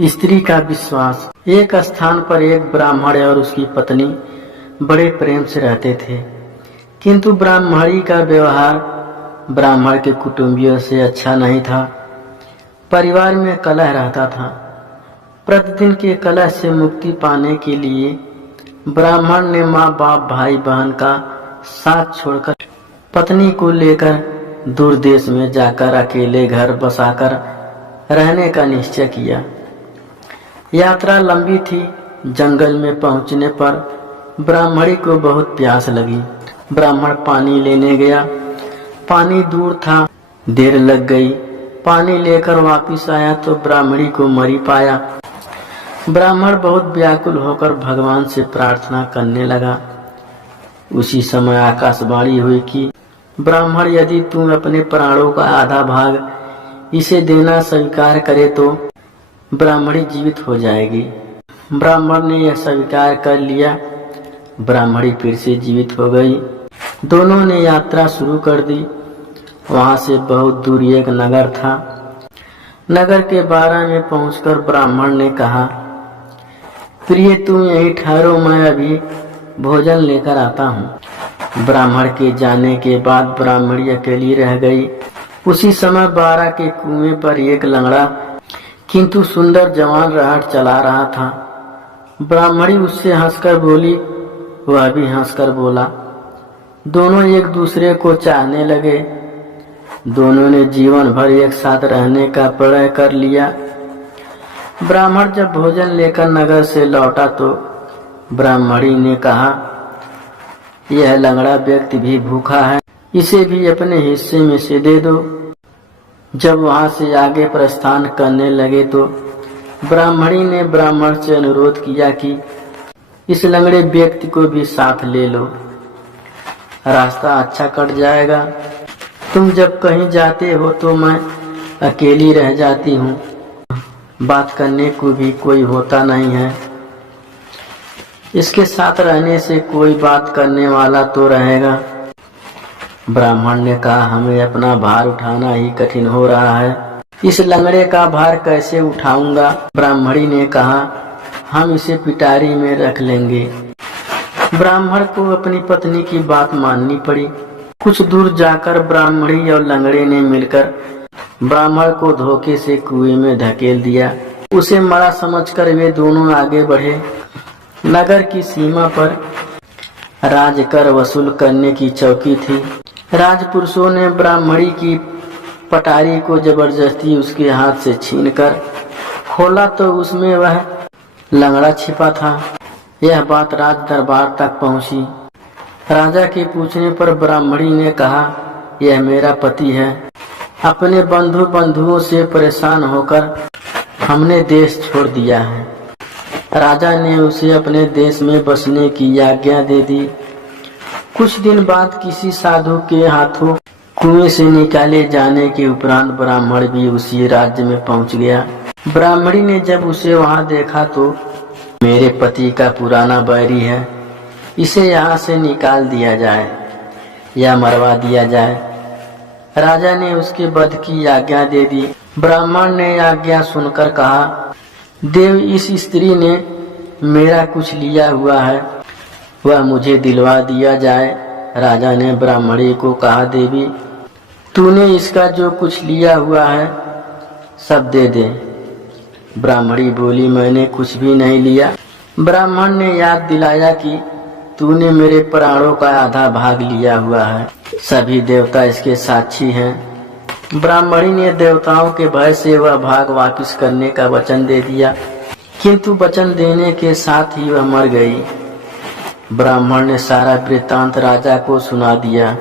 स्त्री का विश्वास। एक स्थान पर एक ब्राह्मण और उसकी पत्नी बड़े प्रेम से रहते थे, किंतु ब्राह्मणी का व्यवहार ब्राह्मण के कुटुंबियों से अच्छा नहीं था। परिवार में कलह रहता था। प्रतिदिन के कलह से मुक्ति पाने के लिए ब्राह्मण ने माँ बाप भाई बहन का साथ छोड़कर पत्नी को लेकर दूर देश में जाकर अकेले घर बसाकर रहने का निश्चय किया। यात्रा लंबी थी। जंगल में पहुंचने पर ब्राह्मणी को बहुत प्यास लगी। ब्राह्मण पानी लेने गया। पानी दूर था, देर लग गई। पानी लेकर वापस आया तो ब्राह्मणी को मरी पाया। ब्राह्मण बहुत व्याकुल होकर भगवान से प्रार्थना करने लगा। उसी समय आकाशवाणी हुई कि ब्राह्मण, यदि तू अपने प्राणों का आधा भाग इसे देना स्वीकार करे तो ब्राह्मणी जीवित हो जाएगी। ब्राह्मण ने यह स्वीकार कर लिया। ब्राह्मणी फिर से जीवित हो गई। दोनों ने यात्रा शुरू कर दी। वहां से बहुत दूर एक नगर था। नगर के बारह में पहुंचकर ब्राह्मण ने कहा, प्रिय तुम यहीं ठहरो, मैं अभी भोजन लेकर आता हूँ। ब्राह्मण के जाने के बाद ब्राह्मणी अकेली रह गई। उसी समय बारह के कुएं पर एक लंगड़ा किंतु सुंदर जवान रहट चला रहा था। ब्राह्मणी उससे हंसकर बोली, वह भी हंसकर बोला। दोनों एक दूसरे को चाहने लगे। दोनों ने जीवन भर एक साथ रहने का प्रण कर लिया। ब्राह्मण जब भोजन लेकर नगर से लौटा तो ब्राह्मणी ने कहा, यह लंगड़ा व्यक्ति भी भूखा है, इसे भी अपने हिस्से में से दे दो। जब वहां से आगे प्रस्थान करने लगे तो ब्राह्मणी ने ब्राह्मण से अनुरोध किया कि इस लंगड़े व्यक्ति को भी साथ ले लो, रास्ता अच्छा कट जाएगा। तुम जब कहीं जाते हो तो मैं अकेली रह जाती हूँ, बात करने को भी कोई होता नहीं है। इसके साथ रहने से कोई बात करने वाला तो रहेगा। ब्राह्मण ने कहा, हमें अपना भार उठाना ही कठिन हो रहा है, इस लंगड़े का भार कैसे उठाऊंगा। ब्राह्मणी ने कहा, हम इसे पिटारी में रख लेंगे। ब्राह्मण को अपनी पत्नी की बात माननी पड़ी। कुछ दूर जाकर ब्राह्मणी और लंगड़े ने मिलकर ब्राह्मण को धोखे से कुएं में धकेल दिया। उसे मरा समझकर वे दोनों आगे बढ़े। नगर की सीमा पर राजकर वसूल करने की चौकी थी। राजपुरुषों ने ब्राह्मणी की पटारी को जबरदस्ती उसके हाथ से छीनकर खोला तो उसमें वह लंगड़ा छिपा था। यह बात राज दरबार तक पहुंची। राजा के पूछने पर ब्राह्मणी ने कहा, यह मेरा पति है। अपने बंधुओं से परेशान होकर हमने देश छोड़ दिया है। राजा ने उसे अपने देश में बसने की आज्ञा दे दी। कुछ दिन बाद किसी साधु के हाथों कुएं से निकाले जाने के उपरांत ब्राह्मण भी उसी राज्य में पहुंच गया। ब्राह्मणी ने जब उसे वहां देखा तो, मेरे पति का पुराना बैरी है, इसे यहाँ से निकाल दिया जाए या मरवा दिया जाए। राजा ने उसके वध की आज्ञा दे दी। ब्राह्मण ने आज्ञा सुनकर कहा, देव, इस स्त्री ने मेरा कुछ लिया हुआ है, वह मुझे दिलवा दिया जाए। राजा ने ब्राह्मणी को कहा, देवी, तूने इसका जो कुछ लिया हुआ है सब दे दे। ब्राह्मणी बोली, मैंने कुछ भी नहीं लिया। ब्राह्मण ने याद दिलाया कि तूने मेरे प्राणों का आधा भाग लिया हुआ है, सभी देवता इसके साक्षी हैं। ब्राह्मणी ने देवताओं के भय से वह भाग वापस करने का वचन दे दिया, किंतु वचन देने के साथ ही वह मर गई। ब्राह्मण ने सारा वृत्तांत राजा को सुना दिया।